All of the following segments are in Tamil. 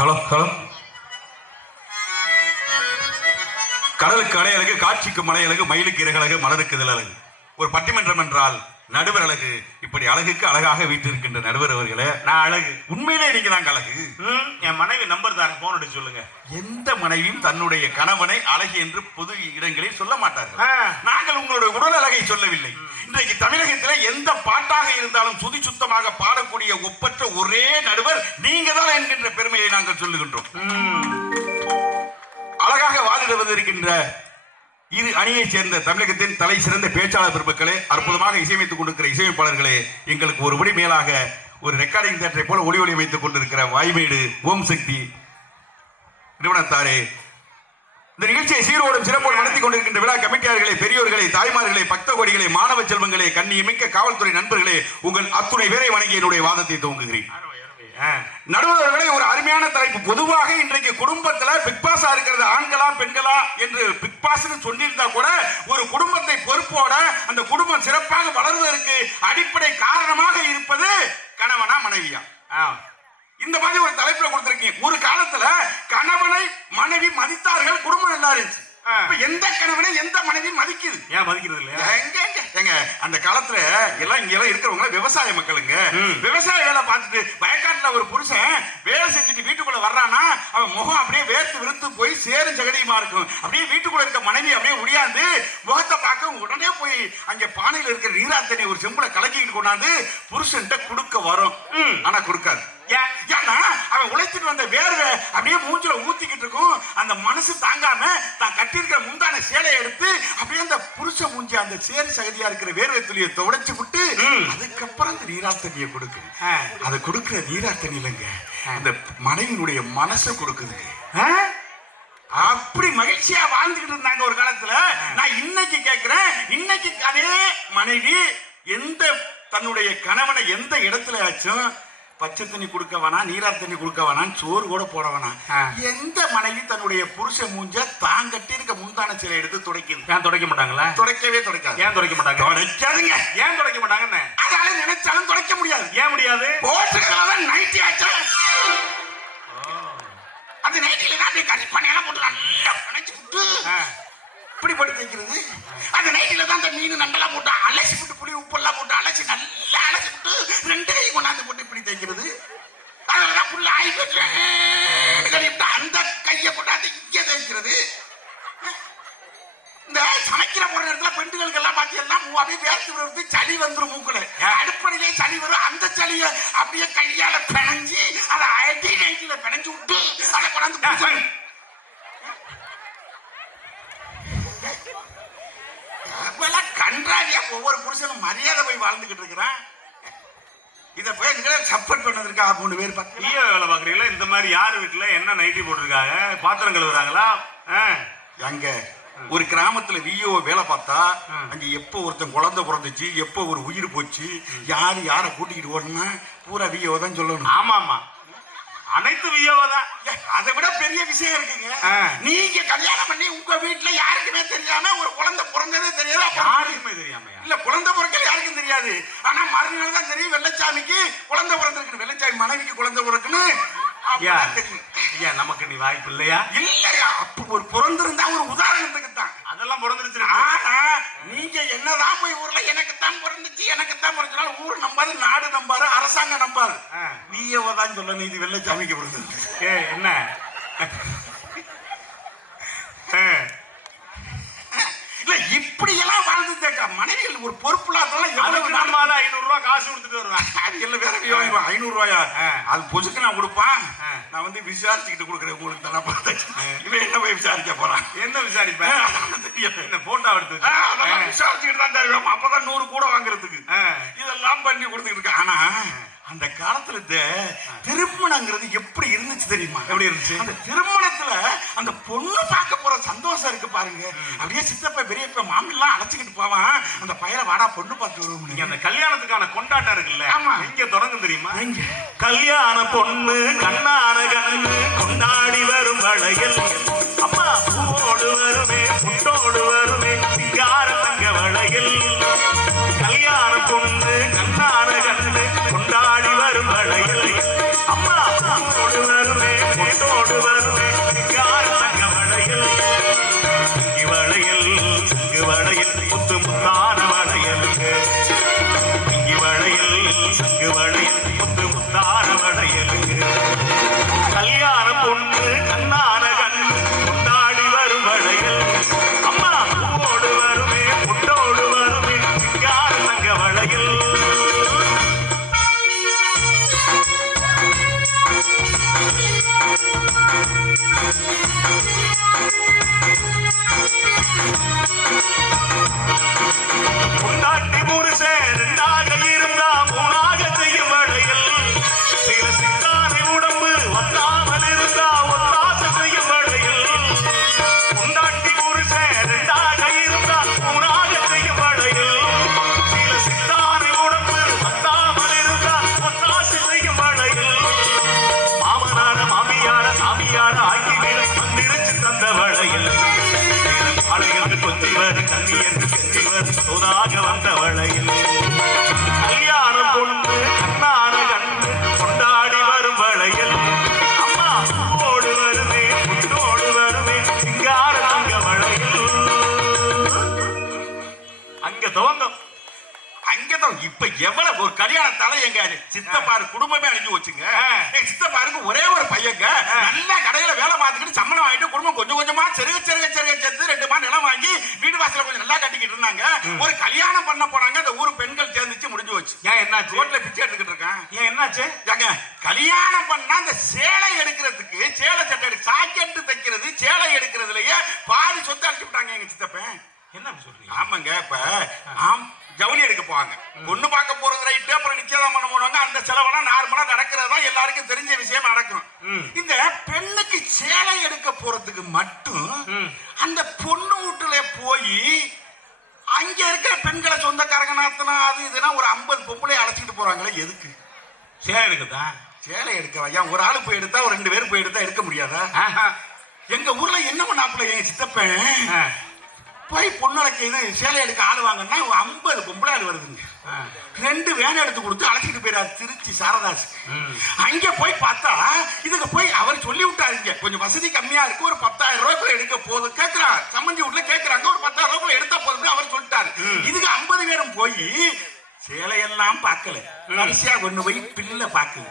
Hello hello. கடலுக்கு அலையழகு, காட்சிக்கு மலையழகு, மயிலுக்கு இறகழகு, மலருக்கு இதழழகு. ஒரு பட்டிமன்றம் என்றால் நடுவர் அழகு. இப்படி அழகுக்கு அழகாக வீட்டிருக்கின்ற நடுவர் அவர்களே, நான் அழகு. உண்மையிலே நீங்க தாங்க அழகு. என் மனைவி நம்பர் தாங்க, போன் அடிச்சு சொல்லுங்க. எந்த மனைவியும் தன்னுடைய கணவனை அழகு என்று பொது இடங்களில் சொல்ல மாட்டார்கள். நாங்கள் உங்களுடைய உடல் அழகை சொல்லவில்லை. இன்றைக்கு தமிழகத்தில் எந்த பாட்டாக இருந்தாலும் சுதி சுத்தமாக பாடக்கூடிய ஒப்பற்ற ஒரே நடுவர் நீங்க தான் என்கின்ற பெருமையை நாங்கள் சொல்லுகின்றோம். அழகாக வாதிடுவது இருக்கின்ற இரு அணியைச் சேர்ந்த தமிழகத்தின் தலை சிறந்த பேச்சாளர் பெருமக்களே, அற்புதமாக இசையமைத்துக் கொண்டிருக்கிற இசையமைப்பாளர்களே, எங்களுக்கு ஒரு படி மேலாக ஒரு ரெக்கார்டிங் தியேட்டரை போல ஒளி அமைத்துக் கொண்டிருக்கிற வாய்மேடு ஓம் சக்தி நிறுவனத்தாரே, இந்த நிகழ்ச்சியை சீரோடும் சிறப்போடு நடத்தி கொண்டிருக்கின்ற விழா கமிட்டியாளர்களே, பெரியோர்களே, தாய்மார்களே, பக்த கோடிகளே, மாணவ செல்வங்களே, கண்ணியமிக்க காவல்துறை நண்பர்களே, உங்கள் அத்துணை பேரை வணங்கி என்னுடைய வாதத்தை துவங்குகிறேன். நடுவர்களே, ஒரு அருமையான தலைப்பு. பொதுவாக இன்றைக்கு குடும்பத்துல பிக் பாஸா இருக்கிறது ஆண்களா பெண்களா என்று பிக் பாஸ் சொல்லியிருந்தா கூட ஒரு குடும்பத்தை பொறுப்போட அந்த குடும்பம் சிறப்பாக வளர்வதற்கு அடிப்படை காரணமாக இருப்பது கணவனா மனைவியா? இந்த மாதிரி ஒரு தலைப்புல கொடுத்திருக்கீங்க. ஒரு காலத்துல கணவனை மனைவி மதித்தார்கள், குடும்பம் நல்லா இருந்துச்சு. எந்த கணவனை எந்த மனைவி மதிக்குது? ஏன் மதிக்கிறது இல்லையா? எங்க அந்த காலத்துல எல்லாம் இங்க எல்லாம் இருக்கிறவங்க விவசாய மக்களுங்க. விவசாய வேலை பார்த்துட்டு வயக்காட்டுல ஒரு புருஷன் வேலை செஞ்சுட்டு வீட்டுக்குள்ள வர்றானா, அவன் முகம் அப்படியே வேர்த்து விருத்து போய் சேரும் ஜெகதியுமா இருக்கும். அப்படியே வீட்டுக்குள்ள இருக்க மனைவி அப்படியே உடையாந்து முகத்தை பார்க்க உடனே போய் அங்க பானையில இருக்கிற நீராத்தனை ஒரு செம்புல கலக்கிட்டு கொண்டாந்து புருஷன்ட்ட கொடுக்க வரும். ஆனா கொடுக்காது. ஏன்னா அவன் உழைச்சிட்டு வந்த வேர்வை அப்படியே மூஞ்சில ஊத்திக்கிட்டு இருக்கும். அந்த மனசு தாங்காம தான் கட்டியிருக்கிற முந்தான சேலையை எடுத்து அப்படியே அந்த புருஷ மூஞ்சி அந்த சேரி சகதியா இருக்கிற வேர்வை துளியை துடைச்சு விட்டு அதுக்கப்புறம் அந்த நீராத்தண்ணியை கொடுக்கு. அதை கொடுக்கிற நீராத்தண்ணி இல்லைங்க, அந்த மனைவியினுடைய மனசை கொடுக்குதுங்க. அப்படி மகிழ்ச்சியா வாழ்ந்துகிட்டு இருந்தாங்க ஒரு காலத்துல. நான் இன்னைக்கு கேட்கிறேன், இன்னைக்கு அதே மனைவி எந்த தன்னுடைய கணவனை எந்த இடத்துல ஆச்சும் பச்சை தண்ணி கொடுக்க வேணாம், நீரார் தண்ணி கொடுக்க வேணாம், சோறு கூட போட வேணாம், எந்த மனைவி தன்னுடைய புருஷ மூஞ்ச தான் கட்டி இருக்க முந்தான சிலை எடுத்து துடைக்குது? ஏன் துடைக்க மாட்டாங்களா? துடைக்கவே துடைக்காது. ஏன் துடைக்க மாட்டாங்க? துடைக்காதுங்க. ஏன் துடைக்க மாட்டாங்கன்னு அதனால நினைச்சாலும் துடைக்க முடியாது. ஏன் முடியாது? போட்டுக்கலாம் நைட்டி ஆச்சு. அந்த நைட்டில தான் அப்படியே கறி பண்ணையெல்லாம் போட்டு நல்லா நினைச்சு விட்டு இப்படி போட்டு தைக்கிறது. அந்த நைட்டில தான் அந்த மீன் நண்டெல்லாம் போட்டு அலசி விட்டு புளி உப்பெல்லாம் போட்டு அலசி நல்லா அலசி விட்டு ரெண்டு கை கொண்டாந்து போட்டு இப்படி தைக்கிறது. அதெல்லாம் புள்ள ஆயிட்டு அந்த கையை கொண்டாந்து இங்கே தைக்கிறது. இந்த சமைக்கிற போற நேரத்தில் பெண்களுக்கு எல்லாம் பாத்தீங்கன்னா அப்படியே வேர்த்து விடுறது, சளி வந்துடும் மூக்குல. அடுப்படியிலே சளி வரும். அந்த சளியை அப்படியே கையால பிணைஞ்சி அதை அடி நைட்டில பிணைஞ்சு விட்டு அதை கொண்டாந்து கன்றாவியா ஒவ்வொரு புருஷனும் மரியாதை போய் வாழ்ந்துகிட்டு இருக்கிறான். இதை போய் சப்போர்ட் பண்ணதுக்காக 3 பேர் வேலை பாக்குறீங்களா? இந்த மாதிரி யாரு வீட்டுல என்ன நைட்டி போட்டிருக்காங்க? பாத்திரம் கழுவுறாங்களா? அங்க ஒரு கிராமத்துல விஓ வேலை பார்த்தா அங்க எப்போ ஒருத்தன் குழந்தை பிறந்துச்சு, எப்போ ஒரு உயிர் போச்சு, யாரு யாரை கூட்டிக்கிட்டு ஓடனா பூரா விஓ தான் சொல்லணும். ஆமா ஆமா, அனைத்து விஓ தான். அதை விட பெரிய விஷயம் இருக்குங்க. நீங்க கல்யாணம் பண்ணி உங்க வீட்டுல யாருக்குமே தெரியாம ஒரு குழந்தை பிறந்ததே தெரியாது. யாருக்குமே தெரியாம இல்ல, குழந்தை பிறக்கல யாருக்கும் தெரியாது. ஆனா மறுநாள் தான் தெரியும் வெள்ளச்சாமிக்கு குழந்தை பிறந்திருக்கு, வெள்ளச்சாமி மனைவிக்கு குழந்தை பிறக்குன்னு தெரியும். ஐயா, நமக்கு நீ வாய்ப்பு இல்லையா? இல்லையா? அப்ப ஒரு பிறந்திருந்தா ஒரு உதாரணத்துக்கு தான். அதெல்லாம் பிறந்துருச்சு. ஆனா நீங்க என்னதான் போய் ஊர்ல எனக்கு தான் பிறந்துச்சு எனக்கு தான் பிறந்துச்சுனாலும் ஊர் நம்பாது, நாடு நம்பாது, அரசாங்கம் நம்பாது. நீயே தான் சொல்ல நீதி வெள்ளச்சாமிக்கு பிறந்தது. என்ன இல்ல, இப்படி எல்லாம் வாழ்ந்து மனைவிகள் ஒரு பொறுப்புலாதெல்லாம் எவ்வளவு 500 ரூபாய் காசு கொடுத்துட்டு வருவேன். அது எல்லாம் வேற 500 ரூபாயா? அது பொசுக்கு நான் கொடுப்பான். நான் வந்து விசாரிச்சுக்கிட்டு கொடுக்குறேன் உங்களுக்கு தானே பார்த்தேன். இவன் என்ன போய் விசாரிக்க போறான்? என்ன விசாரிப்பேன்? என்ன போட்டோ எடுத்து விசாரிச்சுக்கிட்டு தான் தருவேன். அப்பதான் 100 கூட வாங்குறதுக்கு இதெல்லாம் பண்ணி கொடுத்துக்கிட்டு இருக்கேன். ஆனா அந்த காலத்துல திருமணங்கிறது எப்படி இருந்துச்சு தெரியுமா? எப்படி இருந்துச்சு? அந்த திருமணத்துல அந்த பொண்ணு பார்க்க போற சந்தோஷம் இருக்கு பாருங்க. அப்படியே சித்தப்பா பெரியப்பா மாமிலாம் அழைச்சிக்கிட்டு போவான். அந்த பையனை வாடா பொண்ணு பார்த்து வருவோம். அந்த கல்யாணத்துக்கான கொண்டாட்டம் இருக்குல்ல, ஆமா, இங்க தொடங்கும் தெரியுமா? கல்யாண பொண்ணு கண்ணான கண்ணு கொண்டாடி வரும் வளையல், அம்மா பூவோடு வருமே புட்டோடு வருமே சிங்கார தங்க வளையல். கல்யாண பொண்ணு கண்ணான கண்ணு கொண்டாடி வரும் வளையல், அம்மா பூவோடு வருமே சோதாக வந்த வளையல் கல்யாண பொண்ணு கண்ணான கண்ணு கொண்டாடி வரும் வளையல் அம்மா பூவோடு வருமே புண்ணோடு வருமே சிங்கார தங்க வளையல் அங்க துவங்கம். அங்கதான் இப்ப எவ்வளவு ஒரு கல்யாணத்தால எங்க சித்தப்பாரு குடும்பமே அழிஞ்சு வச்சுங்க. சித்தப்பாருக்கு ஒரே ஒரு பையங்க நல்ல கடையில வேலை பார்த்துக்கிட்டு சம்பளம் வாங்கிட்டு குடும்பம் கொஞ்சம் கொஞ்சமா செருக சேர்த்து 2 மாதம் நிலம் வாங்கி வீடு வாசல கொஞ்சம் நல்லா கட்டிக்கிட்டு இருந்தாங்க. ஒரு கல்யாணம் பண்ண போனாங்க. அந்த ஊர் பெண்கள் சேர்ந்துச்சு, முடிஞ்சு வச்சு. ஏன் என்னாச்சு? ரோட்ல பிச்சை எடுத்துக்கிட்டு இருக்கேன். ஏன் என்னாச்சு? ஏங்க கல்யாணம் பண்ணா அந்த சேலை எடுக்கிறதுக்கு சேலை சட்டை சாக்கெட்டு தைக்கிறது சேலை எடுக்கிறதுலயே பாதி சொத்து அடிச்சு விட்டாங்க எங்க சித்தப்பன். என்ன சொல்றீங்க? ஆமாங்க. இப்ப ஜவுளி எடுக்க போவாங்க, பொண்ணு பார்க்க போறது ரைட்டு, அப்புறம் நிச்சயம் பண்ண போடுவாங்க. அந்த செலவெல்லாம் நார்மலா நடக்கிறதா எல்லாருக்கும் தெரிஞ்ச விஷயம் நடக்கும். இந்த பெண்ணுக்கு சேலை எடுக்க போறதுக்கு மட்டும் அந்த பொண்ணு வீட்டுல போய் அங்க இருக்கிற பெண்களை சொந்தக்காரங்க நாத்தனா அது இதுனா ஒரு 50 பொம்பளை அழைச்சிட்டு போறாங்களே எதுக்கு? சேலை எடுக்கதா? சேலை எடுக்க ஏன் ஒரு ஆளு போய் எடுத்தா ஒரு 2 பேர் போய் எடுத்தா எடுக்க முடியாதா? எங்க ஊர்ல என்ன பண்ணாப்புல என் சித்தப்பன் போய் பொண்ணழைக்கு இது சேலை எடுக்க ஆள் வாங்கன்னா 50 பொம்பளை ஆள் வருதுங்க. 2 வேன் எடுத்து கொடுத்து அழைச்சிட்டு போயிடாரு திருச்சி சாரதாஸ். அங்க போய் பார்த்தா இதுக்கு போய் அவர் சொல்லி விட்டாருங்க, கொஞ்சம் வசதி கம்மியா இருக்கு, ஒரு 10,000 ரூபாய்க்குள்ள எடுக்க போதும் கேட்கிறார். சம்மந்தி வீட்டுல கேட்கிறாங்க, ஒரு 10,000 ரூபாய்க்குள்ள எடுத்தா போதும் அவர் சொல்லிட்டாரு. இதுக்கு 50 பேரும் போய் சேலையெல்லாம் பார்க்கல, கடைசியா கொண்டு போய் பில்ல பாக்குது.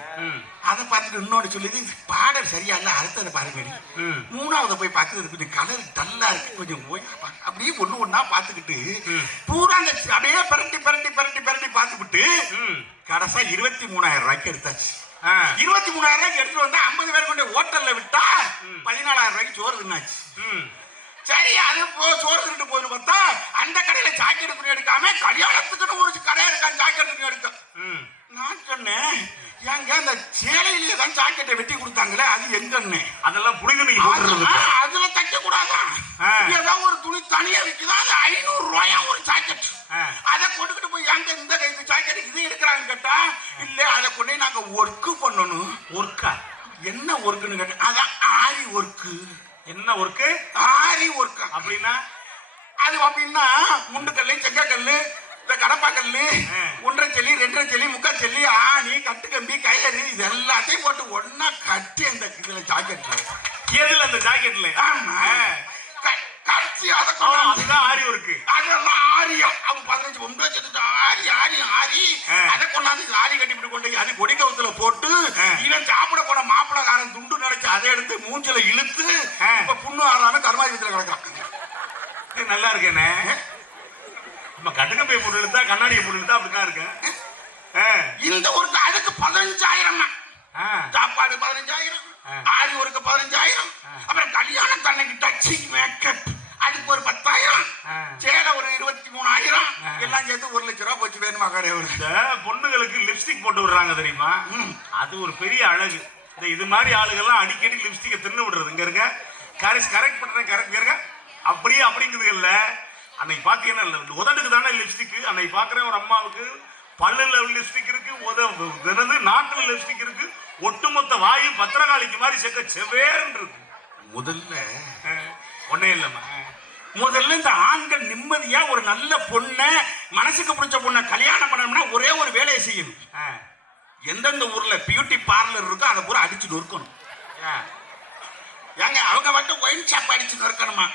அதை பார்த்துட்டு இன்னொன்னு சொல்லுது, பாடல் சரியா இல்ல, அடுத்ததை பாருங்க. 3வது போய் பார்க்குறது கொஞ்சம் கலர் டல்லா இருக்கு, கொஞ்சம் போய் அப்படியே ஒண்ணா பார்த்துக்கிட்டு பூரா அப்படியே பிரட்டி பார்த்துக்கிட்டு கடைசா 23,000 ரூபாய்க்கு எடுத்தாச்சு. 23,000 ரூபாய்க்கு எடுத்துட்டு வந்தா 50 பேர் கொண்டு ஹோட்டல்ல விட்டா 14,000 ரூபாய்க்கு சோறு தின்னாச்சு. சரி, அது சோறு திட்டு போயின்னு பார்த்தா அந்த கடையில ஜாக்கெட் துணி எடுக்காம கல்யாணத்துக்குன்னு ஒரு கடை இருக்கான் ஜாக்கெட் துணி எடுக்க. நான் சொன்னேன், ஏங்க அந்த சேலையிலேயே தான் ஜாக்கெட்டை வெட்டி கொடுத்தாங்களே அது எங்கன்னு? அதெல்லாம் புரிஞ்சு அதுல தைக்க கூடாதான், ஏதாவது ஒரு துணி தனியா விற்குதா, அது 500 ரூபாயா ஒரு ஜாக்கெட். அதை கொண்டுகிட்டு போய் எங்க இந்த ஜாக்கெட் இது எடுக்கிறாங்கன்னு கேட்டா இல்ல, அதை கொண்டு நாங்க ஒர்க்கு பண்ணணும். ஒர்க்கா? என்ன ஒர்க்குன்னு கேட்டேன். அதான் ஆரி ஒர்க்கு. என்ன ஒர்க்கு? ஆரி ஒர்க். அப்படின்னா அது அப்படின்னா முண்டுக்கல்லு, செங்கக்கல்லு, இந்த கடப்பாக்கல்லு, 1.5 செல்லி, 2.5 செல்லி, 3/4 செல்லி, ஆணி, கட்டுக்கம்பி, கயிறு இது எல்லாத்தையும் போட்டு ஒன்னா கட்டி அந்த இதுல ஜாக்கெட்ல. எதுல? அந்த ஜாக்கெட்ல? ஆமா, கட்டி அதுதான் ஆரி ஒர்க்கு. அதெல்லாம் ஆரியா அவங்க 15 பொம்பளை சேர்த்து ஆரி அதை கொண்டாந்து ஆரி கட்டி கொண்டு அது கொடி கவுத்துல போட்டு இவன் சாப்பிட போன மாப்பிளக்காரன் துண்டு நினைச்சு அதை எடுத்து மூஞ்சில இழுத்து இப்ப புண்ணு ஆறாம கருமாதிபத்துல கிடக்குறான். நல்லா இருக்கேனே. நம்ம கட்டுக்கம்பை பொருள் இழுத்தா கண்ணாடியை பொருள் இழுத்தா அப்படிதான் இருக்கு. இந்த ஒரு அதுக்கு 15,000 சாப்பாடு 15,000, ஆரி ஒருக்கு 15,000, அப்புறம் கல்யாணம் தன்னைக்கு டச்சி மேக்கப் அதுக்கு ஒரு 10,000, சேலை ஒரு 23,000, எல்லாம் சேர்த்து 1 லட்சம் ரூபாய் போச்சு. வேணுமா கடை பொண்ணுகளுக்கு லிப்ஸ்டிக் போட்டு விடுறாங்க தெரியுமா? அது ஒரு பெரிய அழகு. இது மாதிரி ஆளுகள்லாம் அடிக்கடி லிப்ஸ்டிக்கை தின்னு விடுறது. இங்க இருக்க கரெக்ட் பண்றேன், கரெக்ட் இருக்க அப்படியே அப்படிங்கிறது இல்ல. அன்னைக்கு பாத்தீங்கன்னா உதட்டுக்கு தானே லிப்ஸ்டிக். அன்னைக்கு பாக்குறேன் ஒரு அம்மாவுக்கு பல்லுல லிப்ஸ்டிக் இருக்கு, நாட்டுல லிப்ஸ்டிக் இருக்கு, ஒட்டுமொத்த வாயும் பத்திரகாளிக்கு மாதிரி செவ்வேன்னு இருக்கு. முதல்ல ஒன்னே இல்லம்மா, முதல்ல இந்த ஆண்கள் நிம்மதியா ஒரு நல்ல பொண்ண மனசுக்கு பிடிச்ச பொண்ண கல்யாணம் பண்ணணும்னா ஒரே ஒரு வேலையை செய்யணும். எந்தெந்த ஊர்ல பியூட்டி பார்லர் இருக்கோ அதை பூரா அடிச்சு நொறுக்கணும். ஏங்க அவங்க மட்டும் ஒயின் ஷாப் அடிச்சு நொறுக்கணுமா?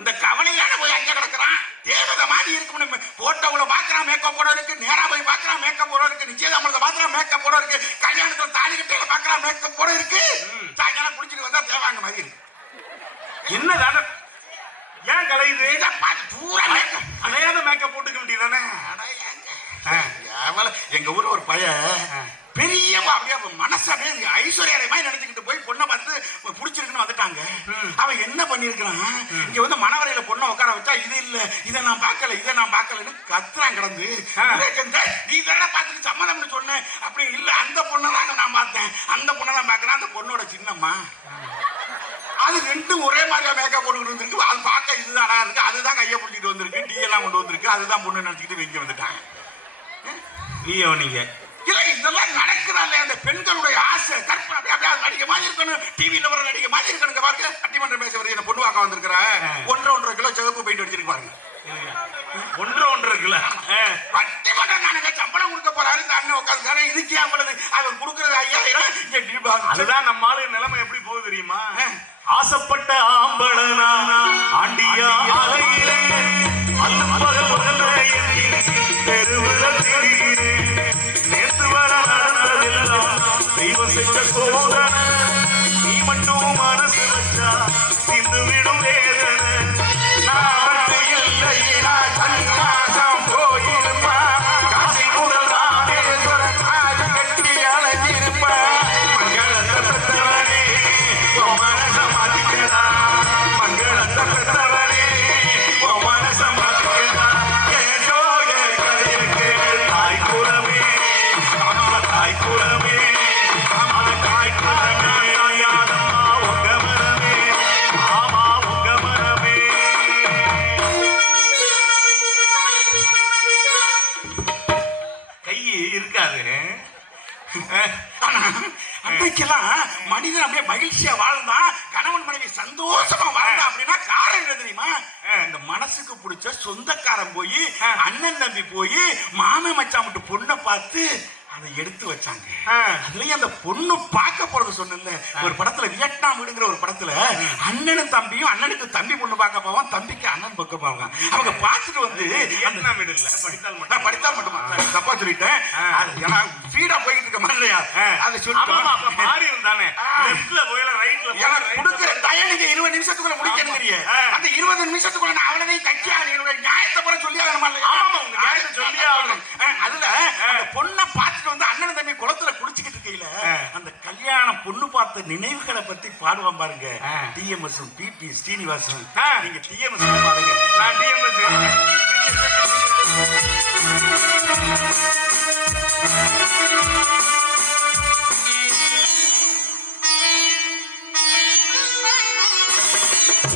இந்த கவலையான போய் அங்க கிடக்குறான், தேவதை மாதிரி இருக்கணும். போட்டோவுல பாக்குறான் மேக்கப் போட இருக்கு, நேரா போய் பாக்குறான் மேக்கப் போட இருக்கு, நிச்சயதாமத்தை பாக்குறான் மேக்கப் போட இருக்கு, கல்யாணத்துல தாலி கட்டையில பாக்குறான் மேக்கப் போட இருக்கு. சாயங்காலம் குடிச்சிட்டு வந்தா தேவாங்க மாதிரி இருக்கு. என்னதான ஏன் கலையுது? பூரா மேக்கப் அடையாத மேக்கப் போட்டுக்க வேண்டியதானே? எங்க ஊர்ல ஒரு பையன் பெரிய அப்படியே மனசாவே ஐஸ்வர்யா மாதிரி நினைச்சுக்கிட்டு போய் பொண்ணை பார்த்து பிடிச்சிருக்குன்னு வந்துட்டாங்க. அவன் என்ன பண்ணிருக்கான், இங்க வந்து மணவரையில பொண்ணை உட்கார வச்சா இது இல்ல, இதை நான் பார்க்கலன்னு கத்துறான் கிடந்து. நீ தானே பார்த்துட்டு சம்மதம்னு சொன்னேன். அப்படி இல்ல, அந்த பொண்ணை தாங்க நான் பார்த்தேன், அந்த பொண்ணை தான் பார்க்கறேன், அந்த பொண்ணோட சின்னம்மா. அது 2 ஒரே மாதிரியா மேக்கப் போட்டுக்கிட்டு வந்துருக்கு. அது பார்க்க இதுதான் அழகா இருக்கு, அதுதான் கையை பிடிச்சிட்டு வந்திருக்கு, டீ எல்லாம் கொண்டு வந்திருக்கு, அதுதான் பொண்ணு நினைச்சுக்கிட்டு வெங்க வந்துட்டாங்க. நீங்க இல்ல இதெல்லாம் நடக்குதா இல்லையா? அந்த பெண்களுடைய ஆசை கற்பனை அப்படியே நடிகை மாதிரி இருக்கணும், டிவியில வர நடிகை மாதிரி இருக்கணுங்க. பாருங்க, பட்டிமன்றம் பேச வருது, என்ன பொண்ணு வாக்க வந்திருக்கிற 1.5 கிலோ சிவப்பு பெயிண்ட் அடிச்சிருக்கு பாருங்க. ஒன்று இருக்குல்ல. பட்டிமன்றம் நானுங்க சம்பளம் கொடுக்க போறாரு இந்த அண்ணன் உட்காந்துக்கார இதுக்கு அவ்வளவு அவர் கொடுக்கறது 5000 அதுதான் நம்ம ஆளு நிலைமை எப்படி போகுது தெரியுமா? ஆசைப்பட்ட ஆம்பளனா ஆண்டியா அலையிலே அல்லப்பகல் தெருவுல திரிகிறேன். நேத்து வர நடந்ததெல்லாம் தெய்வம் செஞ்ச சோதனை. நீ மட்டும் மனசு வச்சா சிந்து விடும் வேதனை. நான் மட்டும் இல்லையா சன்னியாசம் போயிருப்பா. காசி முதல் ராமேஸ்வரன் காது கட்டி அழைச்சிருப்பா. மங்களத்தை பெற்றவனே உன் மனச மாத்திக்கடா. மங்களத்தை பெற்றவனே உன் மனச மாத்திக்கடா. ஏதோ என் கதையை கேள் தாய் குலமே. ஆமா தாய் குலமே. ஆமா தாய் குலமே. யாதம்மா உங்க மனமே. ஆமா உங்க மனமே. கை இருக்காது. அன்னைக்கெல்லாம் மனிதன் அப்படியே மகிழ்ச்சியா வாழ்ந்தான், கணவன் மனைவி சந்தோஷமா வாழ்ந்தான். அப்படின்னா காரணம் என்ன தெரியுமா? இந்த மனசுக்கு பிடிச்ச சொந்தக்காரன் போய் அண்ணன் தம்பி போய் மாமன் மச்சான் மட்டும் பொண்ணை பார்த்து அதை எடுத்து வச்சாங்க. அதுலயும் அந்த பொண்ணு பார்க்க போறது சொன்னல ஒரு படத்துல, வியட்நாம் வீடுங்கிற ஒரு படத்துல அண்ணனும் தம்பியும் அண்ணனுக்கு தம்பி பொண்ணு பார்க்க போவான், தம்பிக்கு அண்ணன் பார்க்க போவாங்க. அவங்க பார்த்துட்டு வந்து வியட்நாம் வீடு இல்ல, படித்தால் மட்டுமா தப்பா சொல்லிட்டேன். ஏன்னா ஸ்பீடா போயிட்டு இருக்க மாதிரி இல்லையா அதை சொல்லிட்டு மாறி இருந்தானே லெஃப்ட்ல போயில ரைட்ல எனக்கு கொடுக்கிற டயனுக்கு 20 நிமிஷத்துக்குள்ள முடிக்கணுங்கிறிய அந்த 20 நிமிஷத்துக்குள்ள நான் அவ்வளவையும் கட்சியா என்னுடைய நியாயத்தை கூட சொல்லி ஆகணுமா? ஆமா உங்க நியாயத்தை சொல்லி ஆகணும். அதுல அந்த பொண்ணை பார்த்துட்டு வந்து அண்ணன் தம்பி குளத்துல குளிச்சுக்கிட்டு இருக்கையில அந்த கல்யாணம் பொண்ணு பார்த்த நினைவுகளை பத்தி பாடுவான் பாருங்க. டிஎம்எஸ் பிபி ஸ்ரீனிவாசன், நீங்க டிஎம்எஸ் பாருங்க, நான் டிஎம்எஸ்.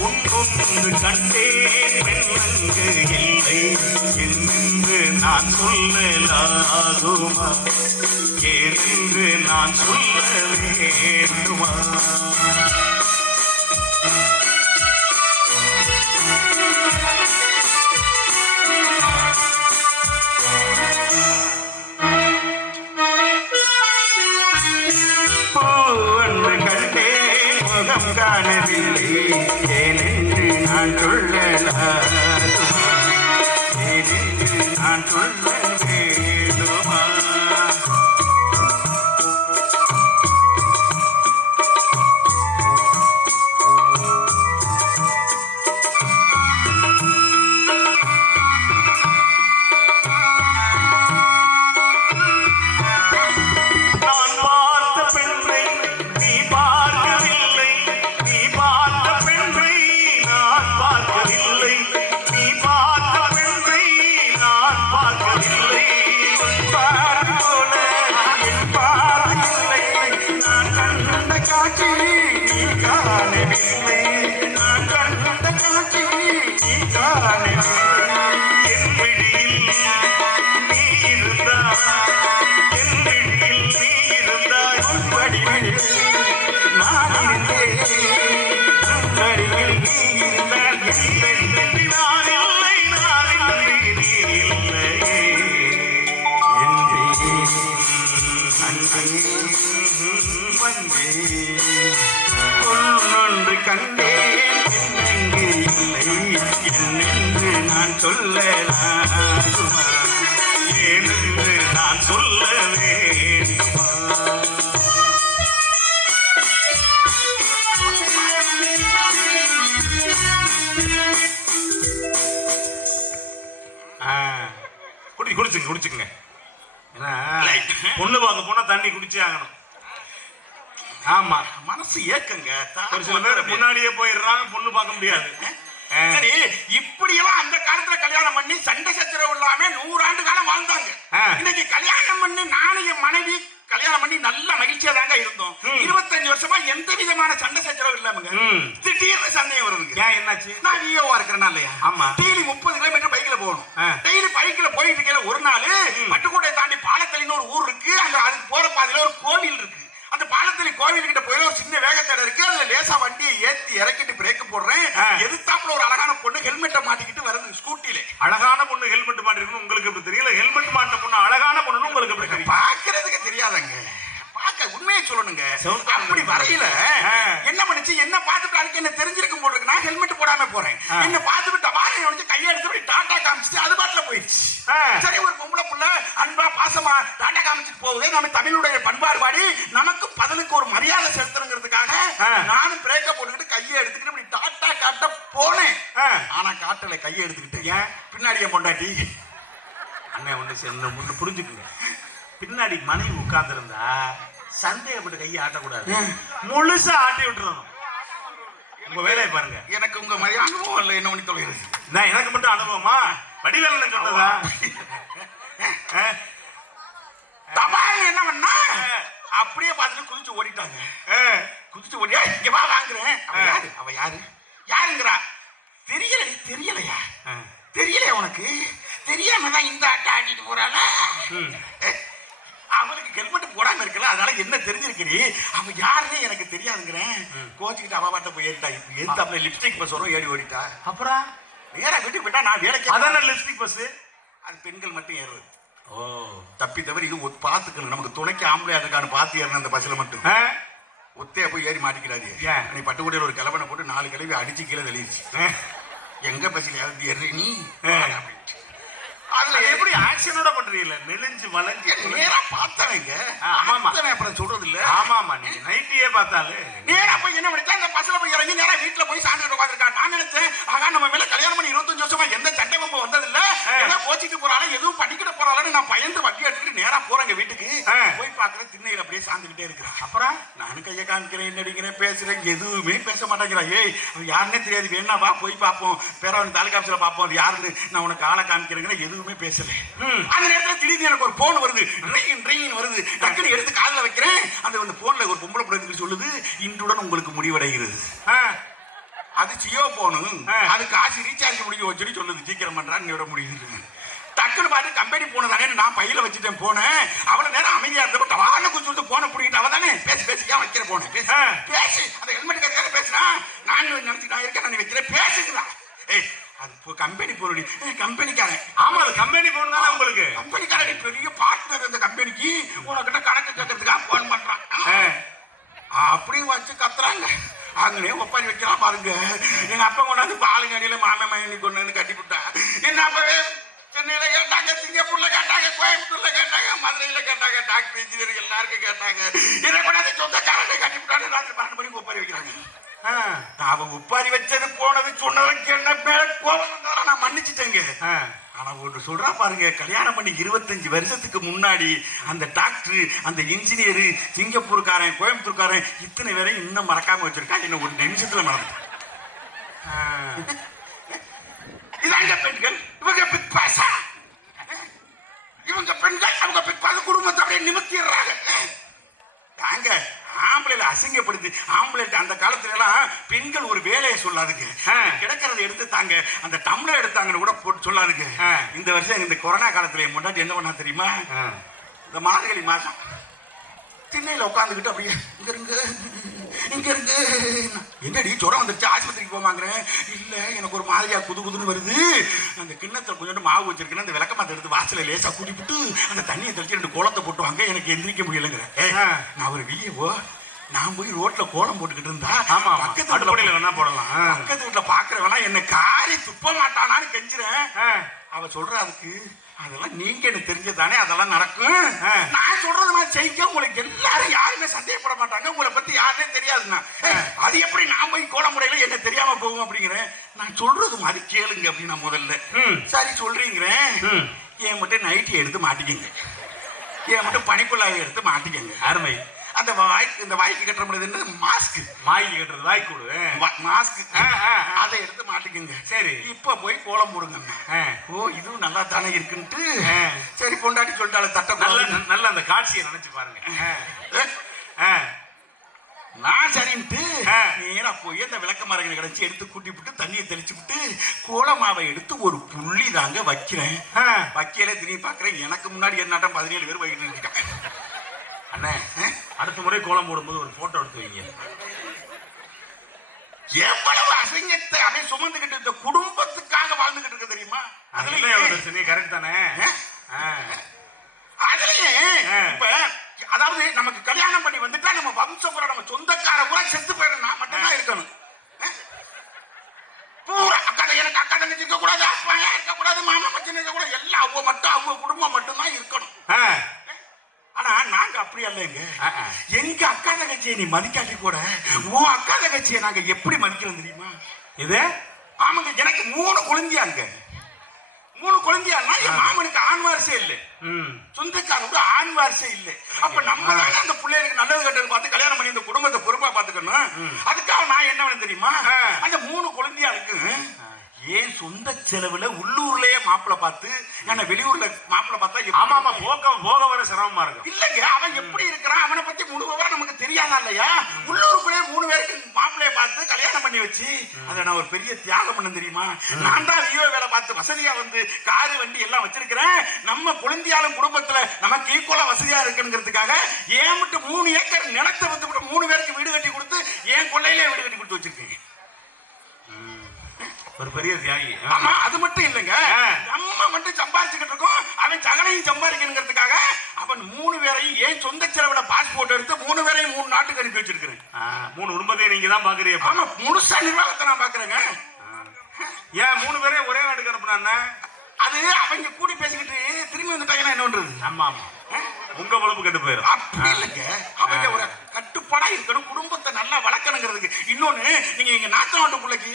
உன்னொன்று கண்டேன் பெண்ணங்கு இல்லை என்னென்று நான் சொல்லலாகுமா? ஏனென்று நான் சொல்ல வேண்டுமா? பூவன்று கண்டேன் முகம் காணவில்லை ஏனென்று நான் சொல்லலாகுமா? ஏனென்று நான் சொல்ல வேண்டுமா? நான் பார்த்த பெண்ணை நீ பார்க்கவில்லை. நீ பார்த்த பெண்ணை நான் பார்க்கவில்லை. நீ பார்த்த பெண்ணை நான் பார்க்கவில்லை. பார்த்து போல என் பார்வையில்லை. நான் கண்ட காட்சி நீ காணவில்லை. நான் கண்ட காட்சி நீ காணவில்லை. என் விழியில் நீ இருந்தாய். என் விழியில் நீ இருந்தாய். உன் வடிவில் நான் இருந்தேன். உன் வடிவில் நீ இருந்தாய். என் நான் இல்லை, நான் இல்லை, நீ இல்லை ஒன்னொன்று கண்டேன் என்னெங்கு இல்லை என்னென்று நான் சொல்லலாகுமா? ஏனென்று நான் சொல்ல வேண்டுமா? குடிச்சுங்க. ஏன்னா பொண்ணு பார்க்க போனா தண்ணி குடிச்சே ஆகணும். ஆமா, மனசு ஏக்கங்க. ஒரு சில பேர் முன்னாடியே போயிடுறாங்க, பொண்ணு பார்க்க முடியாது. சரி, இப்படியெல்லாம் அந்த காலத்துல கல்யாணம் பண்ணி சண்டை சச்சரவு இல்லாம 100 ஆண்டு காலம் வாழ்ந்தாங்க. இன்னைக்கு கல்யாணம் பண்ணி நானும் என் மனைவி கல்யாணம் பண்ணி நல்ல மகிழ்ச்சியா தாங்க இருந்தோம். 25 வருஷமா எந்த விதமான சண்டை சச்சரவு இல்லாமங்க. திடீர்னு சண்டையை வருதுங்க. ஏன் என்னாச்சு? நான் விஓவா இருக்கிறேன்னா இல்லையா? ஆமா. டெய்லி 30 கிலோமீட்டர் பைக்ல போகணும். டெய்லி பைக்ல போயிட்டு இருக்கையில ஒரு நாள் பட்டுக்கோட்டை தாண்டி பாலத்தலின்னு ஒரு ஊர் இருக்கு. அங்க அதுக்கு போற பாதையில ஒரு கோவில் இருக்கு. அந்த பாலத்தலி கோவில் கிட்ட போய் ஒரு சின்ன வேகத்தடை இருக்கு. அதுல லேசா வண்டியை ஏத்தி இறக்கிட்டு பிரேக் போடுறேன். எதிர்த்தாப்புல ஒரு அழகான பொண்ணு ஹெல்மெட்டை மாட்டிக்கிட்டு வருது ஸ்கூட்டில. அழகான பொண்ணு உங்களுக்கு எப்படி தெரியல? ஹெல்மெட் மாட்ட பொண்ணு அழகான பொண்ணு உங்களுக்கு எப்படி தெரியும்? பாக்குறதுக்கு தெரியாதங்க, பார்க்க உண்மையை சொல்லணுங்க. அப்படி வரையில என்ன பண்ணுச்சு, என்ன பார்த்துட்டு என்ன தெரிஞ்சிருக்கும் போல இருக்கு. நான் ஹெல்மெட் போடாம போறேன், என்ன பார்த்துட்டு வாங்க வந்து கையை எடுத்து டாட்டா காமிச்சிட்டு அது பாட்டுல போயிடுச்சு. சரி, ஒரு பொம்பளை புள்ள அன்பா பாசமா டாட்டா காமிச்சிட்டு போகுது. நம்ம தமிழுடைய பண்பாடு பாடி நமக்கு பதிலுக்கு ஒரு மரியாதை செலுத்தணுங்கிறதுக்காக நானும் பிரேக்க போட்டுக்கிட்டு கையை எடுத்துக்கிட்டு இப்படி டாட்டா காட்ட போனேன். ஆனா காட்டல, கையை எடுத்துக்கிட்டு. ஏன் பின்னாடி என் பொண்டாட்டி அண்ணன் ஒண்ணு புரிஞ்சுக்குங்க. பின்னாடி மனைவி உட்கார்ந்து இருந்தா சந்தேகப்பட்டு கையை ஆட்டக்கூடாது, முழுசா ஆட்டி விட்டுறணும். உங்க வேலையை பாருங்க. எனக்கு உங்க மாதிரி அனுபவம் இல்லை, என்ன பண்ணி தொலைகிறது? நான் எனக்கு மட்டும் அனுபவமா? வடிவேலன் சொன்னதா? தபாய் என்ன பண்ணா அப்படியே பார்த்துட்டு குதிச்சு ஓடிட்டாங்க. குதிச்சு ஓடியா இங்க வா வாங்குறேன். அவ யாரு யாருங்கிறா தெரியலையா? தெரியலையா உனக்கு? தெரியாம தான் இந்த ஆட்டை ஆட்டிட்டு போறாள. அவளுக்கு ஹெல்மெட் போடாம இருக்கல, அதனால என்ன தெரிஞ்சிருக்கிறீ? அவ யாருன்னு எனக்கு தெரியாதுங்கிறேன். கோச்சிக்கிட்டு அவ பாட்ட போய் ஏறிட்டா. எந்த லிப்ஸ்டிக் பஸ் வரும், ஏறி ஓடிட்டா. அப்புறம் நேரா வீட்டுக்கு போயிட்டா. நான் வேலைக்கு அதான லிப்ஸ்டிக் பஸ், அது பெண்கள் மட்டும் ஏறுவது. தப்பி தவிர இது பாத்துக்கணும். நமக்கு துணைக்கு ஆம்பளை அதுக்கான பாத்து ஏறணும். அந்த பஸ்ல மட்டும் ஒத்தையா போய் ஏறி மாட்டிக்கிறாரு. நீ பட்டுக்கோட்டையில் ஒரு கிளவனை போட்டு 4 கிளவி அடிச்சு கீழே தள்ளிடுச்சு. எங்க பஸ்ல ஏறி நீ அதுல எப்படி ஆக்ஷனோட பண்றீங்க? நெளிஞ்சு வளைஞ்சு நேரா பார்த்தவங்க. ஆமாமா, அப்புறம் சொல்றது இல்ல. ஆமாமா, நீங்க நைட்டியே பார்த்தாலே நேரா போய் என்ன பண்ணிட்டா, அந்த பஸ்ல போய் இறங்கி நேரா வீட்டுல போய் சாப்பிட்டு உட்காந்துருக்கா. நான் நினைச்சேன், ஆகா நம்ம மேல கல்யாணம் பண்ணி 25 வருஷமா எந்த சண்டை வம்பு வந்தது இல்ல, ஏதோ கோச்சிட்டு போறாளா, எதுவும் பண்ணிக்கிட்டு போறாளான்னு நான் பயந்து வண்டி எடுத்துட்டு நேரா போறேங்க வீட்டுக்கு. போய் பாக்குறேன், திண்ணையில அப்படியே சாந்துக்கிட்டே இருக்கிறா. அப்புறம் நானும் கையை காமிக்கிறேன், நடிக்கிறேன், பேசுறேன், எதுவுமே பேச மாட்டேங்கிறா. ஏய் யாருன்னே தெரியாது, வேணா வா போய் பார்ப்போம், பேராவன் தாலுகா ஆபீஸ்ல பார்ப்போம், அது யாருன்னு நான் உனக்கு ஆளை காமிக்கிறேங்கிற. எதுவுமே பேசல. அந்த நேரத்தில் திடீர்னு எனக்கு ஒரு போன் வருது, ட்ரிங் வருது. டக்குனு எடுத்து காதுல வைக்கிறேன். அந்த போன்ல ஒரு பொம்பளை பிள்ளை சொல்லுது, இன்றுடன் உங்களுக்கு முடிவடைகிறது. அது ஜியோ போனு, அது காசு ரீசார்ஜ் முடிக்க வச்சுட்டு சொல்லுது, சீக்கிரம் பண்றான்னு விட முடியுது. டக்குன்னு பார்த்து கம்பெனி போனதானே நான் பையில வச்சுட்டேன் போனேன். அவ்வளவு நேரம் அமைதியா இருந்த வாழ குச்சி போன பிடிக்கிட்டு அவ தானே பேசி ஏன் வைக்கிற போனேன் பேசு. அந்த ஹெல்மெட் கரெக்டாக பேசுனா நான் நினைச்சு நான் இருக்கேன், நான் வைக்கிறேன் பேசுங்களா. ஏய் அது கம்பெனி போனடி, கம்பெனிக்காரன். ஆமா, அது கம்பெனி போன் தானே உங்களுக்கு. கம்பெனிக்காரன் பெரிய பார்ட்னர் அந்த கம்பெனிக்கு, உனக்கிட்ட கணக்கு கேட்கறதுக்காக போன் பண்றான். அப்படியும் வச்சு கத்துறாங்க. அங்கனே ஒப்பாரி வைக்கிறான் பாருங்க. எங்க அப்பா கொண்டாந்து பாலுங்க அடியில மாமே மயனி கொண்டு வந்து கட்டி விட்டா. என்ன அப்பவே சென்னையில கேட்டாங்க, சிங்கப்பூர்ல கேட்டாங்க, கோயம்புத்தூர்ல கேட்டாங்க, மதுரையில கேட்டாங்க, டாக்டர் இன்ஜினியர் எல்லாருக்கும் கேட்டாங்க. இதை கொண்டாந்து சொந்தக்காரனை கட்டி விட்டான்னு ராத்திரி 12 மணிக்கு ஒப்பாரி வைக்கிறாங்க. அவன் உப்பாரி வச்சது போனது சொன்னதுக்கு என்ன மேல கோபம் வந்தாலும் நான் மன்னிச்சுட்டேங்க. ஆனா ஒன்று சொல்றா பாருங்க, கல்யாணம் பண்ணி 25 வருஷத்துக்கு முன்னாடி அந்த டாக்டர், அந்த இன்ஜினியர், சிங்கப்பூர்காரன், கோயம்புத்தூர்காரன் இத்தனை பேரை இன்னும் மறக்காம வச்சிருக்கா. என்ன ஒரு நிமிஷத்துல மறந்து. இதாங்க பெண்கள், இவங்க பிக் பாஸா? இவங்க பெண்கள், அவங்க பிக் பாஸ் குடும்பத்தை அப்படியே நிமித்திடுறாங்க. தாங்க ஆம்பளைல அசிங்கப்படுத்தி ஆம்பளை அந்த காலத்துல எல்லாம் பெண்கள் ஒரு வேலையை சொல்லாதுங்க. கிடக்கிறத எடுத்து தாங்க, அந்த டம்ளர் எடுத்தாங்கன்னு கூட போட்டு சொல்லாதுங்க. இந்த வருஷம் இந்த கொரோனா காலத்துல முன்னாடி என்ன பண்ணா தெரியுமா? இந்த மார்கழி மாசம் திண்ணையில உட்காந்துக்கிட்டு அப்படியே இங்க இருந்து என்னடி ஜுரம் வந்துருச்சு, ஆஸ்பத்திரிக்கு போமாங்கிறேன். இல்ல எனக்கு ஒரு மாதிரியா குதுன்னு வருது. அந்த கிண்ணத்தை கொஞ்சம் மாவு வச்சிருக்கேன், அந்த விளக்கமாத்த எடுத்து வாசல லேசா கூட்டிவிட்டு அந்த தண்ணியை தெளிச்சு 2 கோலத்தை போட்டுவாங்க. எனக்கு எந்திரிக்க முடியலைங்கிறேன். நான் ஒரு வீடியோ, நான் போய் ரோட்ல கோலம் போட்டுக்கிட்டு இருந்தா பக்கத்து வீட்டுல வேணா போடலாம், பக்கத்து வீட்டுல பாக்குறவனா என்ன காரி துப்ப மாட்டானான்னு கெஞ்சுறேன். அவ சொல்ற அதுக்கு அதெல்லாம் நீங்க எனக்கு தெரிஞ்சதானே, அதெல்லாம் நடக்கும். நான் சொல்றது நான் செய்ய உங்களுக்கு எல்லாரும் யாருமே சந்தேகப்பட மாட்டாங்க. உங்களை பத்தி யாருமே தெரியாதுன்னா அது எப்படி நான் போய் கோல முறையில என்ன தெரியாம போகும் அப்படிங்கிறேன். நான் சொல்றது மாதிரி கேளுங்க அப்படின்னு நான் முதல்ல. சரி சொல்றீங்கிறேன். என் மட்டும் நைட்டி எடுத்து மாட்டிக்கங்க, என் மட்டும் பனிக்குள்ளாய எடுத்து மாட்டிக்கங்க. அருமை. அந்த வாய்க்கு, இந்த வாய்க்கு கட்டுற முடியாது, என்ன மாஸ்க், வாய்க்கு கட்டுறது வாய்க்கு மாஸ்க், அதை எடுத்து மாட்டிக்கங்க. சரி, இப்ப போய் கோலம் போடுங்க. ஓ இதுவும் நல்லா தானே இருக்குன்ட்டு சரி கொண்டாடி சொல்லிட்டால தட்ட நல்ல அந்த காட்சியை நினைச்சு பாருங்க. நான் சரின்ட்டு நேரா போய் அந்த விளக்க மரங்களை கிடைச்சி எடுத்து கூட்டி விட்டு தண்ணியை தெளிச்சு விட்டு கோலமாவை எடுத்து ஒரு புள்ளி தாங்க வைக்கிறேன். வைக்கல திரும்பி பாக்குறேன், எனக்கு முன்னாடி என்னாட்டம் 17 பேர் வைக்கிட்டு இருக்காங்க. அண்ணே அடுத்த முறை கோலம் போடும்போது ஒரு போட்டோ எடுத்து வைங்க. எவ்வளவு அசிங்கத்தை அப்படியே சுமந்துக்கிட்டு இந்த குடும்பத்துக்காக வாழ்ந்துகிட்டு இருக்கு தெரியுமா? அதுல கரெக்ட் தானே. அதுலயே இப்ப அதாவது நமக்கு கல்யாணம் பண்ணி வந்துட்டா நம்ம வம்சம் நம்ம சொந்தக்கார கூட செத்து போயிடணும் மட்டும்தான் இருக்கணும். பூரா அக்கா எனக்கு அக்கா தங்கச்சி இருக்க கூடாது, அப்பா இருக்க கூடாது, மாமா மச்சன் இருக்க கூடாது, எல்லாம் அவங்க மட்டும் அவங்க குடும்பம் மட்டும்தான் இருக்கணும். ஆனா நாங்க அப்படி இல்லைங்க. எங்க அக்கா தங்கச்சியை நீ மதிக்காட்டி கூட உன் அக்கா தங்கச்சியை நாங்க எப்படி மதிக்கிறோம் தெரியுமா? இது ஆமாங்க, எனக்கு 3 குழந்தையாங்க. 3 குழந்தையானா என் மாமனுக்கு ஆண் வாரிசே இல்லை, சொந்தக்காரோட ஆண் வாரிசே இல்லை. அப்ப நம்ம தானே அந்த பிள்ளைகளுக்கு நல்லது கட்டது பார்த்து கல்யாணம் பண்ணி இந்த குடும்பத்தை பொறுப்பா பாத்துக்கணும். அதுக்காக நான் என்ன வேணும் தெரியுமா? அந்த 3 குழந்தையாளுக்கு ஏன் சொந்த செலவுல உள்ளூர்லயே மாப்பிள்ள பார்த்து, ஏன்னா வெளியூர்ல மாப்பிள்ள பார்த்தா ஆமா ஆமா போக வர சிரமமா இருக்கும். இல்லங்க, அவன் எப்படி இருக்கிறான் அவனை பத்தி முழு விவரம் நமக்கு தெரியாதா இல்லையா? உள்ளூருக்குள்ளே 3 பேருக்கு மாப்பிள்ளைய பார்த்து கல்யாணம் பண்ணி வச்சு அதை நான் ஒரு பெரிய தியாகம் பண்ண தெரியுமா? நான் தான் வியோ வேலை பார்த்து வசதியா வந்து காரு வண்டி எல்லாம் வச்சிருக்கிறேன். நம்ம குழந்தையாலும் குடும்பத்துல நமக்கு ஈக்குவலா வசதியா இருக்குங்கிறதுக்காக ஏன் மட்டும் 3 ஏக்கர் நிலத்தை வந்து 3 பேருக்கு வீடு கட்டி கொடுத்து என் கொள்ளையிலே வீடு கட்டி கொடுத்து வச்சிருக்கேன். ஒரு பெரிய தியாகி. ஆமா, அது மட்டும் இல்லைங்க, நம்ம மட்டும் சம்பாதிச்சுக்கிட்டு இருக்கோம், அவன் சகனையும் சம்பாதிக்கணுங்கிறதுக்காக அவன் 3 பேரையும் ஏன் சொந்த செலவுல பாஸ்போர்ட் எடுத்து 3 பேரையும் 3 நாட்டுக்கு அனுப்பி வச்சிருக்கிறேன். 3 குடும்பத்தையும் நீங்க தான் பாக்குறீங்க. ஆமா, முழுசா நிர்வாகத்தை நான் பாக்குறேங்க. ஏன் 3 பேரையும் ஒரே நாட்டுக்கு அனுப்புனா? அது அவங்க கூடி பேசிக்கிட்டு திரும்பி வந்துட்டாங்கன்னா என்ன பண்றது? ஆமா ஆமா, உங்க பொழப்பு கெட்டு போயிடும். அப்படி இல்லைங்க, அவங்க ஒரு கட்டுப்பாடா இருக்கணும், குடும்பத்தை நல்லா வளர்க்கணுங்கிறதுக்கு. இன்னொன்னு, நீங்க எங்க நாட்டு நாட்டு பிள்ளைக்கு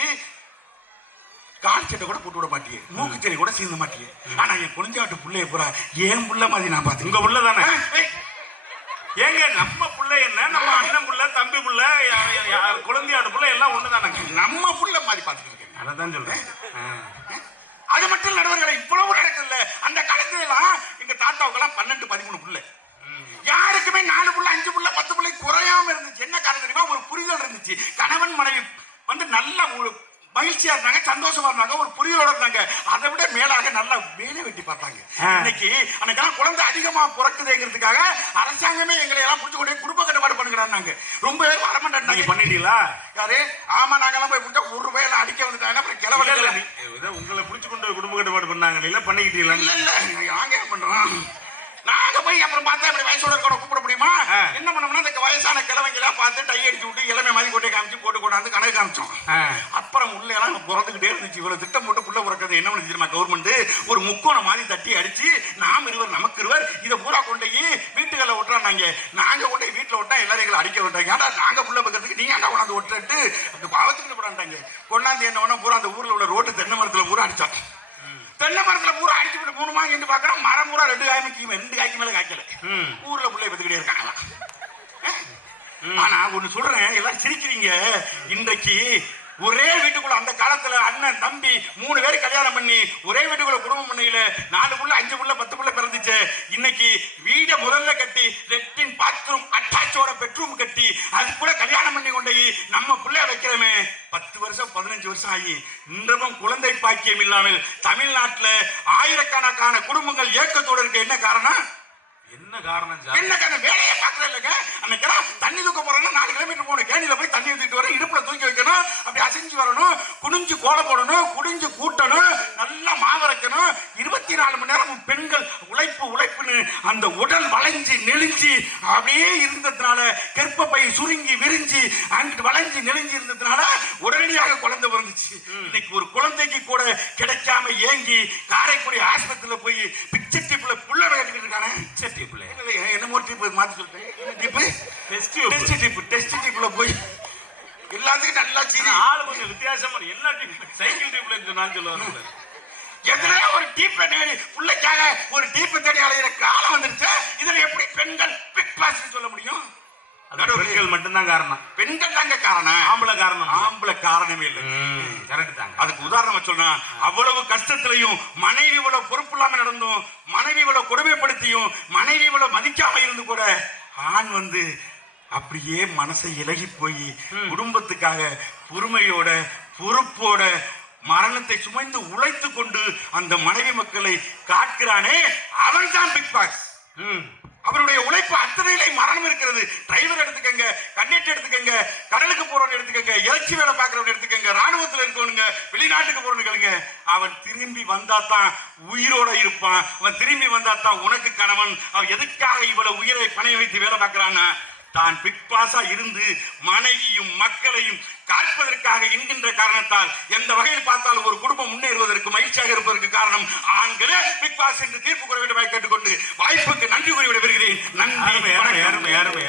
கால் சட்டை கூட போட்டு விட மாட்டீங்க, மூக்குச்செடி கூட சீந்த மாட்டீங்க. ஆனா என் குழந்தையாட்டு பிள்ளைய பூரா என் புள்ள மாதிரி நான் பார்த்து. உங்க புள்ள தானே? ஏங்க நம்ம புள்ள என்ன, நம்ம அண்ணன் புள்ள, தம்பி புள்ள, குழந்தையாட்டு புள்ள எல்லாம் ஒண்ணுதானங்க. நம்ம புள்ள மாதிரி பார்த்துட்டு அதான் சொல்றேன். அது மட்டும் நடுவர்களை இவ்வளவு நடக்கல. அந்த காலத்துல எல்லாம் எங்க தாத்தாவுக்கெல்லாம் 12-13 புள்ள, யாருக்குமே 4 புள்ள 5 புள்ள 10 புள்ளை குறையாம இருந்துச்சு. என்ன காரணம் தெரியுமா? ஒரு புரிதல் இருந்துச்சு. கணவன் மனைவி வந்து நல்ல மகிழ்ச்சியா இருந்தாங்க, சந்தோஷமா இருந்தாங்க, ஒரு புரிதலோட இருந்தாங்க. அதை விட மேலாக நல்லா வேலை வெட்டி பார்த்தாங்க. இன்னைக்கு அன்னைக்கெல்லாம் குழந்தை அதிகமா பிறக்குதுங்கிறதுக்காக அரசாங்கமே எங்களை எல்லாம் புடிச்சு கொண்டு குடும்ப கட்டுப்பாடு பண்ணுகிறாங்க. ரொம்ப பேர் வரமாட்டாங்க. பண்ணிட்டீங்களா? யாரு? ஆமா, நாங்கெல்லாம் போய் புடிச்சா 1 ரூபாயில அடிக்க வந்துட்டாங்க. அப்புறம் கிளவல உங்களை புடிச்சு கொண்டு குடும்ப கட்டுப்பாடு பண்ணாங்க. இல்ல பண்ணிக்கிட்டீங்களா? இல்ல இல்ல, நாங்க என்ன பண்றோம், நாங்க போய் அப்புறம் பார்த்தா இப்படி வயசோட இருக்க கூப்பிட முடியுமா? என்ன பண்ணோம்னா இந்த வயசான கிழவங்கெல்லாம் பார்த்து டை அடிச்சு விட்டு இளமை மாதிரி கொட்டை காமிச்சு போட்டு கொண்டாந்து கணக்கு காமிச்சோம். அப்புறம் உள்ள எல்லாம் பிறந்துகிட்டே இருந்துச்சு. இவ்வளவு திட்டம் போட்டு புள்ள பிறக்கிறது என்ன பண்ணி தெரியுமா? கவர்மெண்ட் ஒரு முக்கோணம் மாதிரி தட்டி அடிச்சு நாம் இருவர் நமக்கு இருவர் இதை பூரா கொண்டு வீட்டுகளில் ஒட்டுறாங்க. நாங்க கொண்டு வீட்டுல ஒட்டா எல்லாரும் எங்களை அடிக்க விட்டாங்க. ஏன்டா நாங்க புள்ள பக்கிறதுக்கு நீங்க ஏன்டா கொண்டாந்து ஒட்டுட்டு அப்படி பாவத்துக்கு போடாண்டாங்க. கொண்டாந்து என்ன பண்ண பூரா அந்த ஊர்ல உள்ள ரோட்டு தென்னை மரத்துல பூரா அடிச்சான். தென்னை மரத்துல பூரா அடிச்சு விட்டு 3 மாங்க பாக்குறோம், மரம் பூரா 2 காய்க்கு மேல காய்க்கல. ஊர்ல பிள்ளை பத்துக்கிட்டே இருக்காங்களா? ஆனா ஒண்ணு சொல்றேன், எல்லாம் சிரிக்கிறீங்க. இன்றைக்கு ஒரே வீட்டுக்குள்ள அந்த காலத்துல அண்ணன் தம்பி 3 பேர் கல்யாணம் பண்ணி ஒரே வீட்டுக்குள்ள குடும்பம் பண்ணையில 4 புள்ள 5 புள்ள 10 புள்ள பிறந்துச்சு. இன்னைக்கு வீட முதல்ல கட்டி லெட்டின் பாத்ரூம் அட்டாச்சோட பெட்ரூம் கட்டி அது கூட கல்யாணம் பண்ணி கொண்டு நம்ம பிள்ளைய வைக்கிறோமே. 10 வருஷம் 15 வருஷம் ஆகி இன்றமும் குழந்தை பாக்கியம் இல்லாமல் தமிழ்நாட்டுல ஆயிரக்கணக்கான குடும்பங்கள் ஏக்கத்தோடு இருக்க. என்ன காரணம்? என்ன காரணம்? என்ன காரணம்? வேலையை பார்க்கறது இல்லைங்க. அன்னைக்கெல்லாம் தண்ணி தூக்க போறோம்னா 4 கிலோமீட்டர் போகணும், கேணியில போய் தண்ணி ஊத்திட்டு வரணும், இடுப்புல தூக்கி வைக்கணும், அப்படி அசைஞ்சு வரணும், குனிஞ்சு கோலம் போடணும், குடிஞ்சு கூட்டணும், நல்லா மாவரைக்கணும். 24 மணி நேரம் பெண்கள் உழைப்புன்னு அந்த உடல் வளைஞ்சு நெளிஞ்சு அப்படியே இருந்ததுனால கர்ப்பப்பை சுருங்கி விரிஞ்சு அங்கிட்டு வளைஞ்சு நெளிஞ்சு இருந்ததுனால உடனடியாக குழந்தை பிறந்துச்சு. இன்னைக்கு ஒரு குழந்தைக்கு கூட கிடைக்காம ஏங்கி காரைக்குடி ஆஸ்பத்திரியில போய் பிச்சை டிப்ல புள்ள கட்டிக்கிட்டு இருக்கானே. என்னமோ டிப் மாத்தி சொல்றேன், டெஸ்ட் டிப்ல போய் எல்லாத்துக்கும் நல்லா சீனி ஆளு கொஞ்சம் வித்தியாசமா எல்லா டிப் சைக்கிள் டிப்ல சொன்னாலும் சொல்லுவாங்க. எதுலயே ஒரு டீப் தேடி பிள்ளைக்காக ஒரு டீப் தேடி அலைகிற காலம் வந்துருச்சு. இதுல எப்படி பெண்கள் பிக் பாஸ் சொல்ல முடியும்? பெண்கள் மட்டும்தான் காரணம். பெண்கள் தாங்க காரணம், ஆம்பளை காரணமே இல்லை. கரெக்ட் தாங்க. அதுக்கு உதாரணமா சொன்னா, அவ்வளவு கஷ்டத்திலையும் மனைவி இவ்வளவு பொறுப்பு இல்லாம நடந்தும், மனைவி இவ்வளவு கொடுமைப்படுத்தியும், மனைவி இவ்வளவு மதிக்காம இருந்து கூட ஆண் வந்து அப்படியே மனசை இலகி போய் குடும்பத்துக்காக பொறுமையோட பொறுப்போட மரணத்தை சுமைந்து உழைத்து கொண்டு அந்த மனைவி மக்களை காக்கிறானே, அவன் தான் பிக் பாஸ். அவருடைய உழைப்பு அத்தனையிலே மரணம் இருக்கிறது. டிரைவர் எடுத்துக்கங்க, கண்டக்டர் எடுத்துக்கங்க, கடலுக்கு போறவன் எடுத்துக்கங்க, இறைச்சி வேலை பார்க்கறவன் எடுத்துக்கங்க, ராணுவத்தில் இருக்கவனுங்க, வெளிநாட்டுக்கு போறவனுங்க, அவன் திரும்பி வந்தா தான் உயிரோட இருப்பான். அவன் திரும்பி வந்தா தான் உனக்கு கணவன். அவன் எதுக்காக இவ்வளவு உயிரை பணைய வைத்து வேலை பார்க்கிறான்னா, தான் பிக் பாஸா இருந்து மனைவியும் மக்களையும் காப்பதற்காக என்கின்ற காரணத்தால் எந்த வகையில் பார்த்தாலும் ஒரு குடும்பம் முன்னேறுவதற்கு மகிழ்ச்சியாக இருப்பதற்கு காரணம் ஆண்களே பிக் பாஸ் என்று தீர்ப்பு கூற வேண்டும் கேட்டுக்கொண்டு வாய்ப்புக்கு நன்றி கூறி விடைபெறுகிறேன். நன்றி.